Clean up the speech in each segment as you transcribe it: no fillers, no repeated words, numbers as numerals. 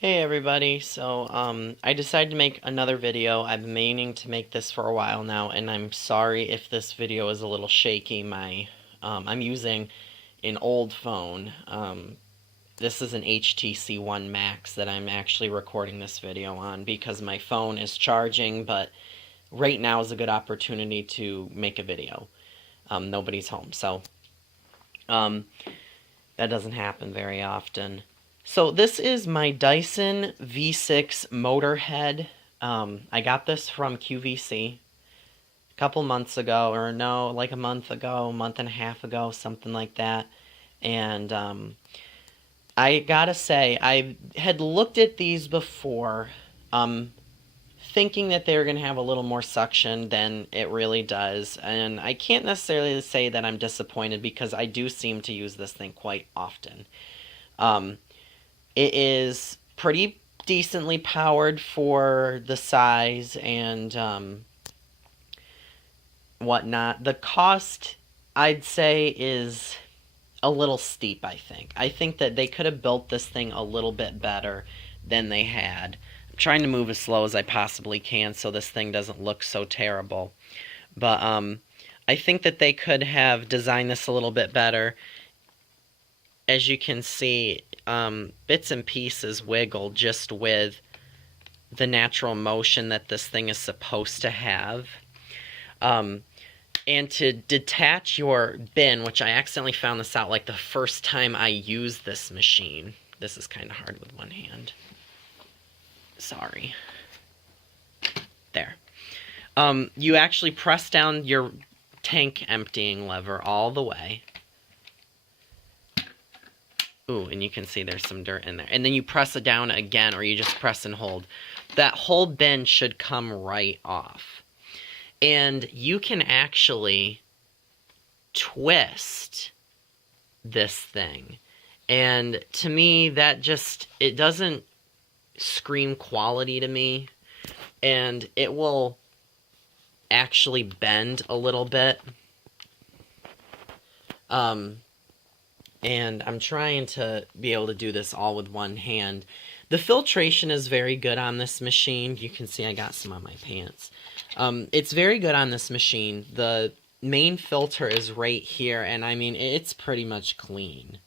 Hey everybody, I decided to make another video. I've been meaning to make this for a while now, and I'm sorry if this video is a little shaky. I'm using an old phone. This is an HTC One Max that I'm actually recording this video on because my phone is charging, but right now is a good opportunity to make a video. Nobody's home, so um, that doesn't happen very often. So this is my Dyson V6 motor head. I got this from QVC a couple months ago, or no, like a month ago, month and a half ago, something like that. And I gotta say, I had looked at these before, thinking that they were gonna have a little more suction than it really does. And I can't necessarily say that I'm disappointed because I do seem to use this thing quite often. Um, It is pretty decently powered for the size and whatnot. The cost, I'd say, is a little steep, I think. I think that they could have built this thing a little bit better than they had. I'm trying to move as slow as I possibly can so this thing doesn't look so terrible. But I think that they could have designed this a little bit better. As you can see, bits and pieces wiggle just with the natural motion that this thing is supposed to have. And to detach your bin, which I accidentally found this out like the first time I used this machine. This is kind of hard with one hand. Sorry. There. You actually press down your tank emptying lever all the way. Ooh, and you can see there's some dirt in there. And then you press it down again, or you just press and hold. That whole bin should come right off. And you can actually twist this thing. And to me, that just, it doesn't scream quality to me. And it will actually bend a little bit. And I'm trying to be able to do this all with one hand. The filtration is very good on this machine. You can see I got some on my pants. It's very good on this machine. The main filter is right here, and I mean, it's pretty much clean.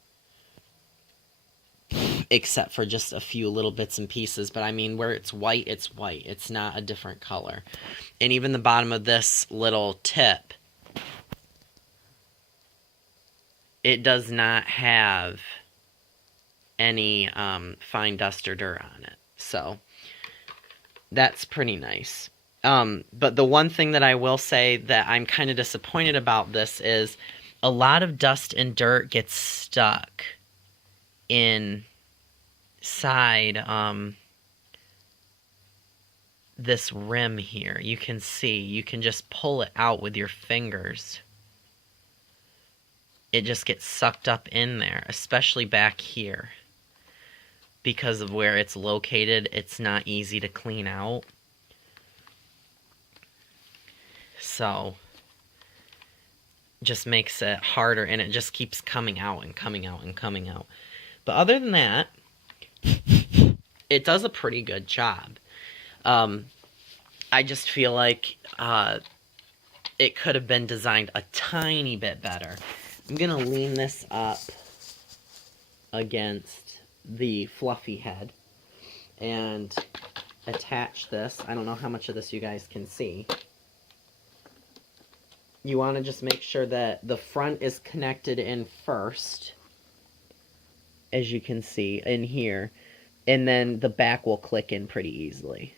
Except for just a few little bits and pieces, but I mean, where it's white, it's white. It's not a different color. And even the bottom of this little tip, it does not have any fine dust or dirt on it. So that's pretty nice. But the one thing that I will say that I'm kind of disappointed about this is a lot of dust and dirt gets stuck inside this rim here. You can see, you can just pull it out with your fingers. It just gets sucked up in there, especially back here. Because of where it's located, it's not easy to clean out. So, just makes it harder, and it just keeps coming out and coming out and coming out. But other than that, it does a pretty good job. I just feel like it could have been designed a tiny bit better. I'm going to lean this up against the fluffy head and attach this. I don't know how much of this you guys can see. You want to just make sure that the front is connected in first, as you can see in here, and then the back will click in pretty easily.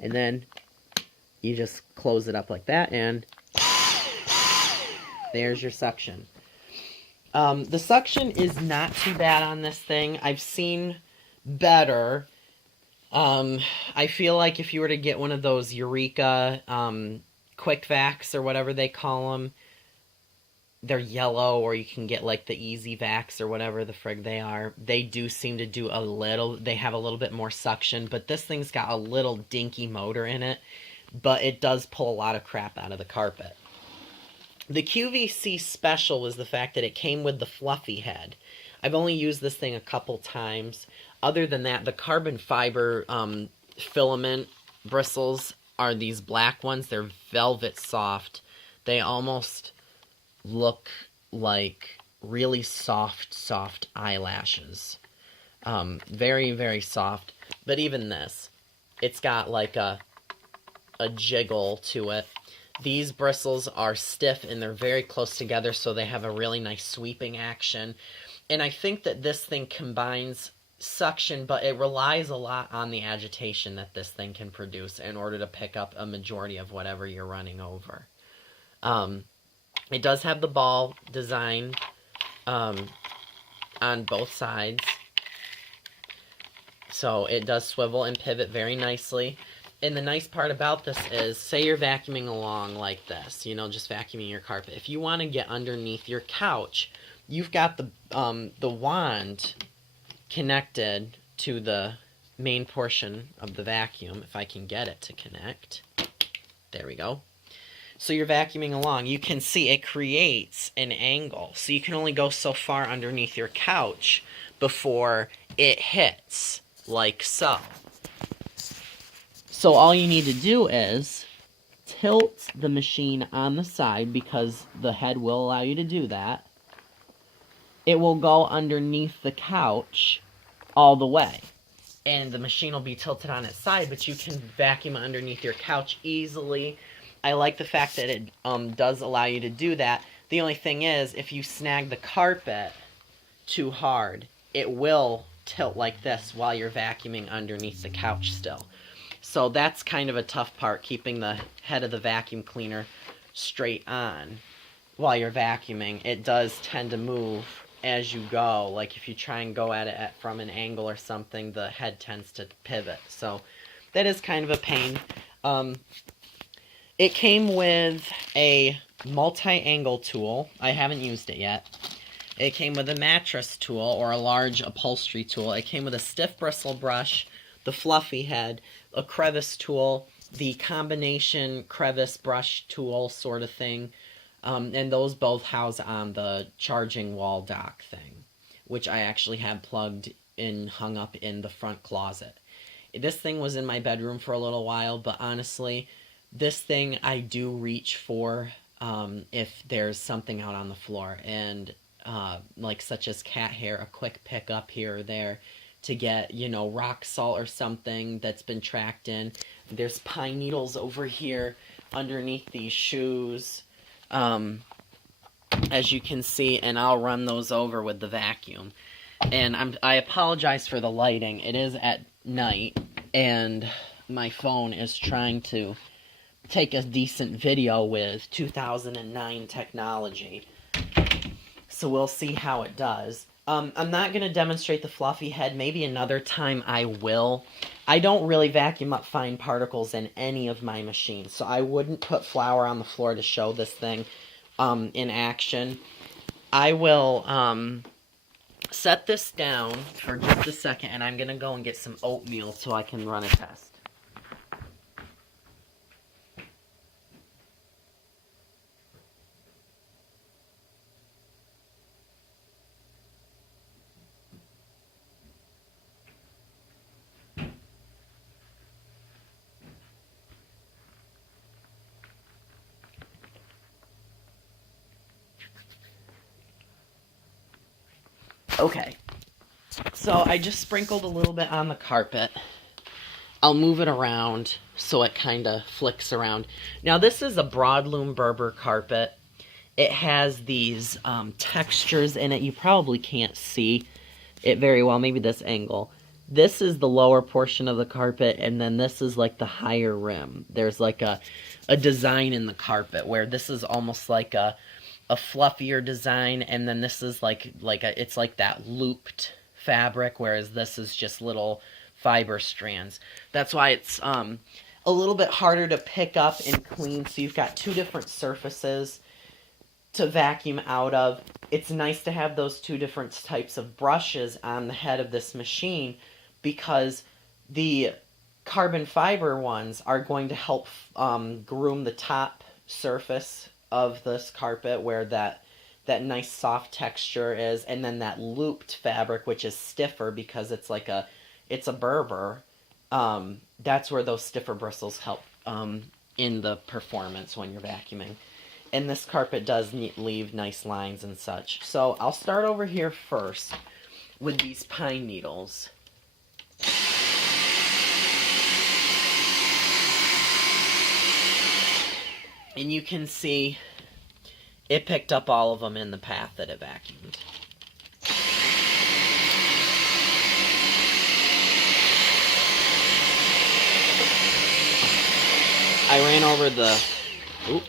And then you just close it up like that, and there's your suction. The suction is not too bad on this thing. I've seen better. I feel like if you were to get one of those Eureka quick vacs or whatever they call them, they're yellow, or you can get like the easy vacs or whatever the frig they are. They do seem to do a little, they have a little bit more suction, but this thing's got a little dinky motor in it, but it does pull a lot of crap out of the carpet. The QVC special was the fact that it came with the fluffy head. I've only used this thing a couple times. Other than that, the carbon fiber filament bristles are these black ones. They're velvet soft. They almost look like really soft eyelashes. Very, very soft. But even this, it's got like a jiggle to it. These bristles are stiff and they're very close together, so they have a really nice sweeping action. And I think that this thing combines suction, but it relies a lot on the agitation that this thing can produce in order to pick up a majority of whatever you're running over. It does have the ball design on both sides. So it does swivel and pivot very nicely. And the nice part about this is, say you're vacuuming along like this, you know, just vacuuming your carpet. If you want to get underneath your couch, you've got the wand connected to the main portion of the vacuum, if I can get it to connect. There we go. So you're vacuuming along. You can see it creates an angle. So you can only go so far underneath your couch before it hits, like so. So all you need to do is tilt the machine on the side, because the head will allow you to do that. It will go underneath the couch all the way. And the machine will be tilted on its side, but you can vacuum underneath your couch easily. I like the fact that it does allow you to do that. The only thing is, if you snag the carpet too hard, it will tilt like this while you're vacuuming underneath the couch still. So that's kind of a tough part, keeping the head of the vacuum cleaner straight on while you're vacuuming. It does tend to move as you go. Like if you try and go at it from an angle or something, the head tends to pivot. So that is kind of a pain. It came with a multi-angle tool. I haven't used it yet. It came with a mattress tool or a large upholstery tool. It came with a stiff bristle brush, the fluffy head, a crevice tool, the combination crevice brush tool sort of thing, and those both house on the charging wall dock thing, which I actually have plugged in, hung up in the front closet. This thing was in my bedroom for a little while, but honestly, this thing I do reach for if there's something out on the floor, and like such as cat hair, a quick pickup here or there to get, you know, rock salt or something that's been tracked in. There's pine needles over here underneath these shoes, as you can see, and I'll run those over with the vacuum. And I apologize for the lighting. It is at night, and my phone is trying to take a decent video with 2009 technology. So we'll see how it does. I'm not going to demonstrate the fluffy head. Maybe another time I will. I don't really vacuum up fine particles in any of my machines, so I wouldn't put flour on the floor to show this thing in action. I will set this down for just a second, and I'm going to go and get some oatmeal so I can run a test. Okay, so I just sprinkled a little bit on the carpet. I'll move it around so it kind of flicks around. Now this is a broadloom Berber carpet. It has these textures in it. You probably can't see it very well, maybe this angle. This is the lower portion of the carpet, and then this is like the higher rim. There's like a design in the carpet where this is almost like a fluffier design, and then this is it's like that looped fabric, whereas this is just little fiber strands. That's why it's a little bit harder to pick up and clean. So you've got two different surfaces to vacuum out of. It's nice to have those two different types of brushes on the head of this machine, because the carbon fiber ones are going to help groom the top surface of this carpet where that nice soft texture is, and then that looped fabric, which is stiffer because it's like a it's a Berber, that's where those stiffer bristles help in the performance when you're vacuuming. And this carpet does leave nice lines and such. So I'll start over here first with these pine needles. And you can see it picked up all of them in the path that it vacuumed. I ran over the... Oop.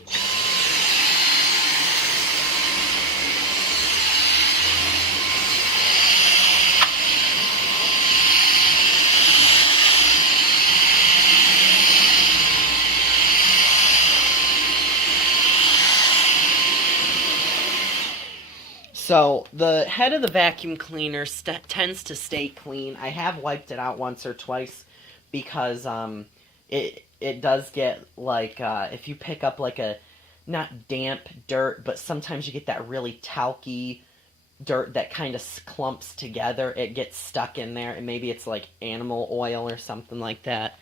So the head of the vacuum cleaner tends to stay clean. I have wiped it out once or twice because it does get like if you pick up like a not damp dirt, but sometimes you get that really talky dirt that kind of clumps together. It gets stuck in there, and maybe it's like animal oil or something like that.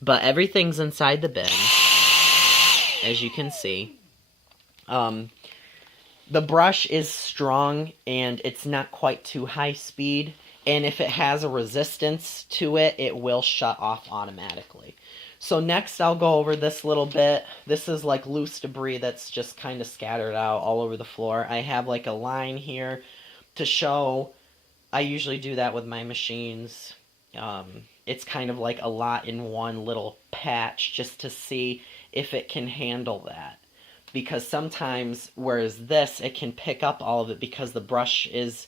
But everything's inside the bin, as you can see. The brush is strong, and it's not quite too high speed. And if it has a resistance to it, it will shut off automatically. So next I'll go over this little bit. This is like loose debris that's just kind of scattered out all over the floor. I have like a line here to show. I usually do that with my machines. It's kind of like a lot in one little patch just to see if it can handle that. Because sometimes, whereas this, it can pick up all of it because the brush is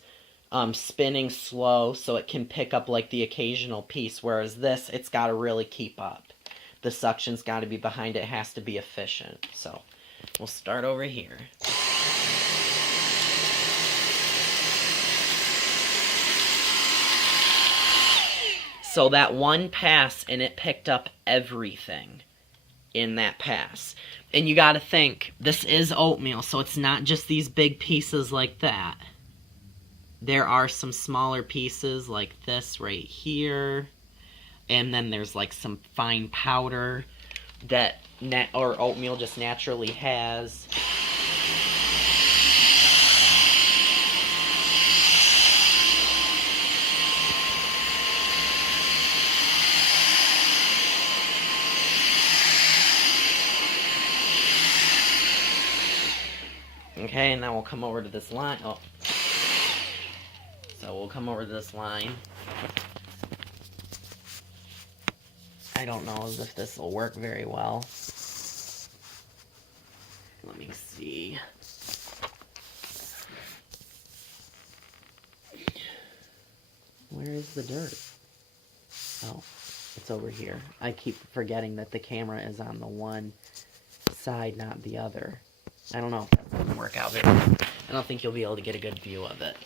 spinning slow, so it can pick up like the occasional piece, whereas this, it's got to really keep up. The suction's got to be behind it, has to be efficient. So we'll start over here. So that one pass, and it picked up everything in that pass. And you got to think, this is oatmeal, so it's not just these big pieces like that. There are some smaller pieces like this right here. And then there's like some fine powder that oatmeal just naturally has. Okay, and then we'll come over to this line. Oh. So we'll come over to this line. I don't know if this will work very well. Let me see. Where is the dirt? Oh, it's over here. I keep forgetting that the camera is on the one side, not the other. I don't know if that's going to work out very well. I don't think you'll be able to get a good view of it.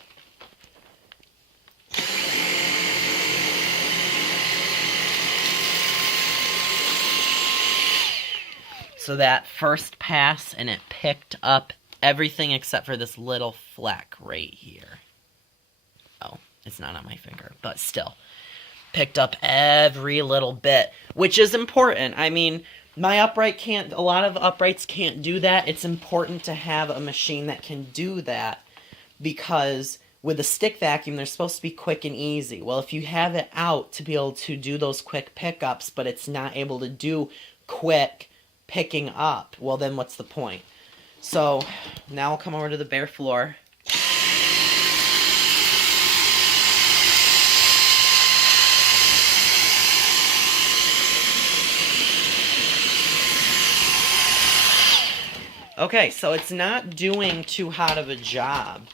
So that first pass, and it picked up everything except for this little fleck right here. Oh, it's not on my finger, but still. Picked up every little bit, which is important. I mean, my upright can't, a lot of uprights can't do that. It's important to have a machine that can do that because with a stick vacuum, they're supposed to be quick and easy. Well, if you have it out to be able to do those quick pickups, but it's not able to do quick picking up, well, then what's the point? So now I'll come over to the bare floor. Okay, so it's not doing too hot of a job.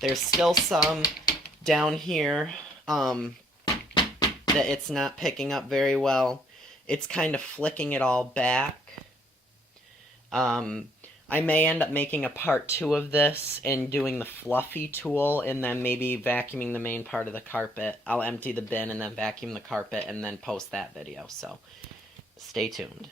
There's still some down here that it's not picking up very well. It's kind of flicking it all back. I may end up making a part 2 of this and doing the fluffy tool and then maybe vacuuming the main part of the carpet. I'll empty the bin and then vacuum the carpet and then post that video. So stay tuned.